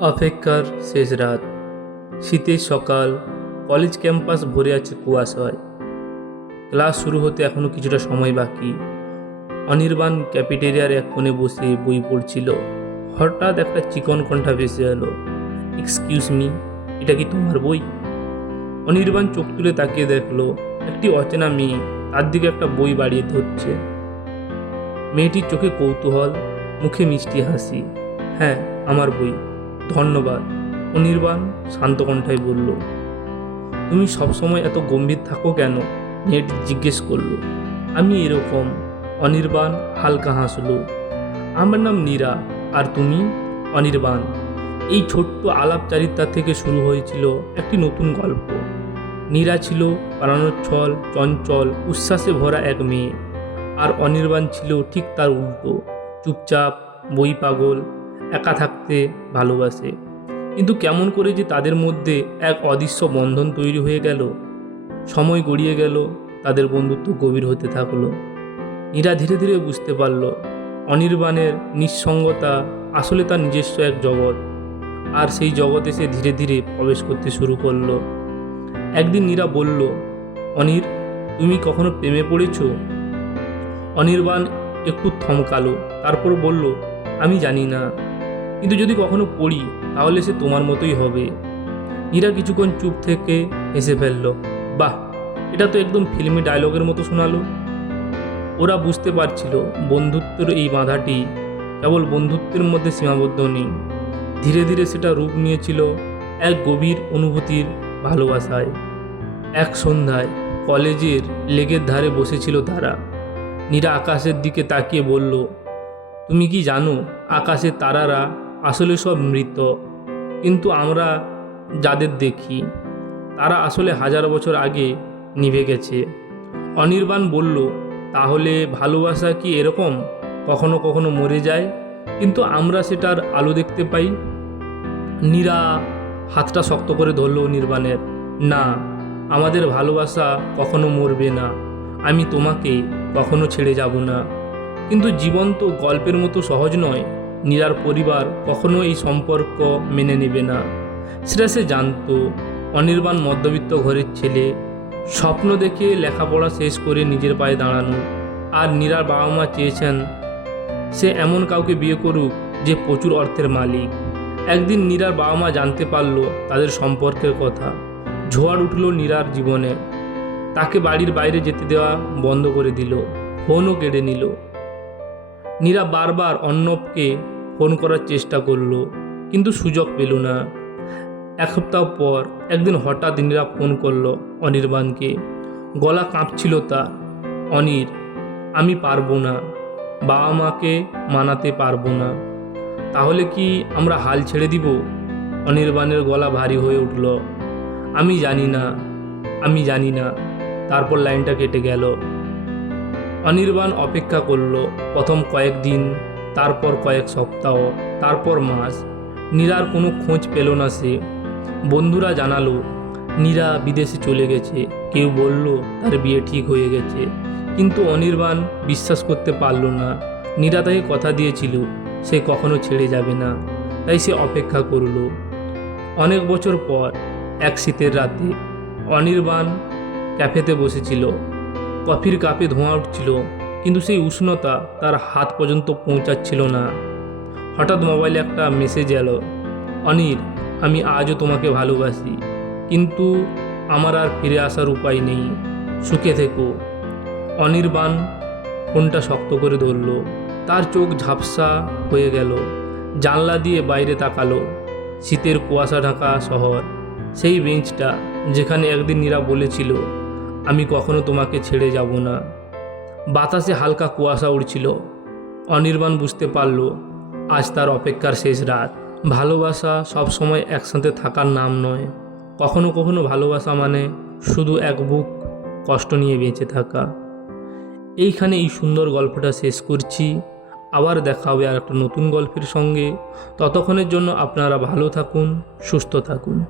অপেক্ষার শেষ রাত। শীতের সকাল, কলেজ ক্যাম্পাস ভরে আছে কুয়াশায়। ক্লাস শুরু হতে এখনও কিছুটা সময় বাকি। অনির্বাণ ক্যাফেটেরিয়ার এক কোণে বসে বই পড়ছিল। হঠাৎ একটা চিকন কণ্ঠা ভেসে এলো। এক্সকিউজ মি এটা কি তোমার বই? অনির্বাণ চোখ তুলে তাকিয়ে দেখল, একটি অচেনা মেয়ে তার দিকে একটা বই বাড়িয়ে ধরছে। মেয়েটির চোখে কৌতূহল, মুখে মিষ্টি হাসি। হ্যাঁ আমার বই। ধন্যবাদ। অনির্বাণ শান্ত কণ্ঠায় বলল, তুমি সবসময় এত গম্ভীর থাকো কেন? মেয়েটি জিজ্ঞেস করল, আমি এরকম অনির্বাণ হালকা হাসলো। আমার নাম নীরা, আর তুমি? অনির্বাণ, এই ছোট্ট আলাপচারিতা থেকে শুরু হয়েছিল একটি নতুন গল্প। নীরা ছিল পালানোর ছল, চঞ্চল, উচ্ছ্বাসে ভরা এক মেয়ে। আর অনির্বাণ ছিল ঠিক তার উল্টো। চুপচাপ, বই পাগল একা থাকতে ভালোবাসে। কিন্তু কেমন করে যে তাদের মধ্যে এক অদৃশ্য বন্ধন তৈরি হয়ে গেল, সময় গড়িয়ে গেল, তাদের বন্ধুত্ব গভীর হতে থাকল। নীরা ধীরে ধীরে বুঝতে পারল, অনির্বাণের নিঃসঙ্গতা আসলে তার নিজস্ব এক জগৎ। আর সেই জগতে সে ধীরে ধীরে প্রবেশ করতে শুরু করল। একদিন নীরা বলল, অনির, তুমি কখনো প্রেমে পড়েছ? অনির্বাণ একটু থমকালো, তারপর বলল, আমি জানি না। কিন্তু যদি কখনো পড়ি, তাহলে সে তোমার মতোই হবে। নীরা কিছুক্ষণ চুপ থেকে হেসে ফেলল, বাহ, এটা তো একদম ফিল্মি ডায়লগের মতো শোনালো। ওরা বুঝতে পারছিল বন্ধুত্বের এই বাধাটি কেবল বন্ধুত্বের মধ্যে সীমাবদ্ধ নেই। ধীরে ধীরে সেটা রূপ নিয়েছিল এক গভীর অনুভূতির ভালোবাসায়। এক সন্ধ্যায় কলেজের লেগের ধারে বসেছিল তারা। নীরা আকাশের দিকে তাকিয়ে বলল, তুমি কি জানো আকাশের তারারা আসলে সব মৃত। কিন্তু আমরা যাদের দেখি, তারা আসলে হাজার বছর আগে নিভে গেছে। অনির্বাণ বলল, তাহলে ভালোবাসা কি এরকম? কখনো কখনো মরে যায়। কিন্তু আমরা সেটার আলো দেখতে পাই। নীরা হাতটা শক্ত করে ধরল নির্বাণের না, আমাদের ভালোবাসা কখনো মরবে না। আমি তোমাকে কখনো ছেড়ে যাব না। কিন্তু জীবন তো গল্পের মতো সহজ নয়। নীরার পরিবার কখনো এই সম্পর্ক মেনে নেবে না। সেটা সে জানতো। অনির্বাণ মধ্যবিত্ত ঘরের ছেলে। স্বপ্ন দেখে লেখাপড়া শেষ করে নিজের পায়ে দাঁড়ানো। আর নীরার বাবা মা চেয়েছেন সে এমন কাউকে বিয়ে করুক যে প্রচুর অর্থের মালিক। একদিন নীরার বাবা মা জানতে পারল তাদের সম্পর্কের কথা। ঝোয়ার উঠল নীরার জীবনে। তাকে বাড়ির বাইরে যেতে দেওয়া বন্ধ করে দিল। ফোনও কেড়ে নিল। নীরা বারবার অর্ণবকে ফোন করার চেষ্টা করল, কিন্তু সুযোগ পেল না। এক সপ্তাহ পর একদিন হঠাৎ নীরা ফোন করল অনির্বাণকে। গলা কাঁপছিল তার। অনির, আমি পারব না। বাবা মাকে মানাতে পারব না। তাহলে কি আমরা হাল ছেড়ে দিব? অনির্বাণের গলা ভারী হয়ে উঠল। আমি জানি না, আমি জানি না। তারপর লাইনটা কেটে গেল। অনির্বাণ অপেক্ষা করল প্রথম কয়েকদিন। তারপর কয়েক সপ্তাহ, তারপর মাস। নীরার কোনো খোঁজ পেল না সে। বন্ধুরা জানালো নীরা বিদেশে চলে গেছে। কেউ বলল, তার বিয়ে ঠিক হয়ে গেছে। কিন্তু অনির্বাণ বিশ্বাস করতে পারল না। নীরা তাকে কথা দিয়েছিল, সে কখনো ছেড়ে যাবে না। তাই সে অপেক্ষা করল। অনেক বছর পর, এক শীতের রাতে, অনির্বাণ ক্যাফেতে বসেছিল। কফির কাপে ধোঁয়া উঠছিল। কিন্তু সেই উষ্ণতা তার হাত পর্যন্ত পৌঁছাচ্ছিল না। হঠাৎ মোবাইলে একটা মেসেজ এলো অনির আমি আজও তোমাকে ভালোবাসি, কিন্তু আমার আর ফিরে আসার উপায় নেই, সুখে থেকো। অনির্বাণ ফোনটা শক্ত করে ধরল। তার চোখ ঝাপসা হয়ে গেল, জানলা দিয়ে বাইরে তাকালো, শীতের কুয়াশা ঢাকা শহর, সেই বেঞ্চটা যেখানে একদিন নীরা বলেছিল, আমি কখনো তোমাকে ছেড়ে যাব না। বাতাসে হালকা কুয়াশা উড়ছিল। অনির্বাণ বুঝতে পারল, আজ তার অপেক্ষার শেষ রাত। ভালোবাসা সবসময় একসাথে থাকার নাম নয়। কখনো কখনো ভালোবাসা মানে শুধু এক বুক কষ্ট নিয়ে বেঁচে থাকা। এইখানে এই সুন্দর গল্পটা শেষ করছি। আবার দেখা হবে আর একটা নতুন গল্পের সঙ্গে। ততক্ষণের জন্য আপনারা ভালো থাকুন, সুস্থ থাকুন।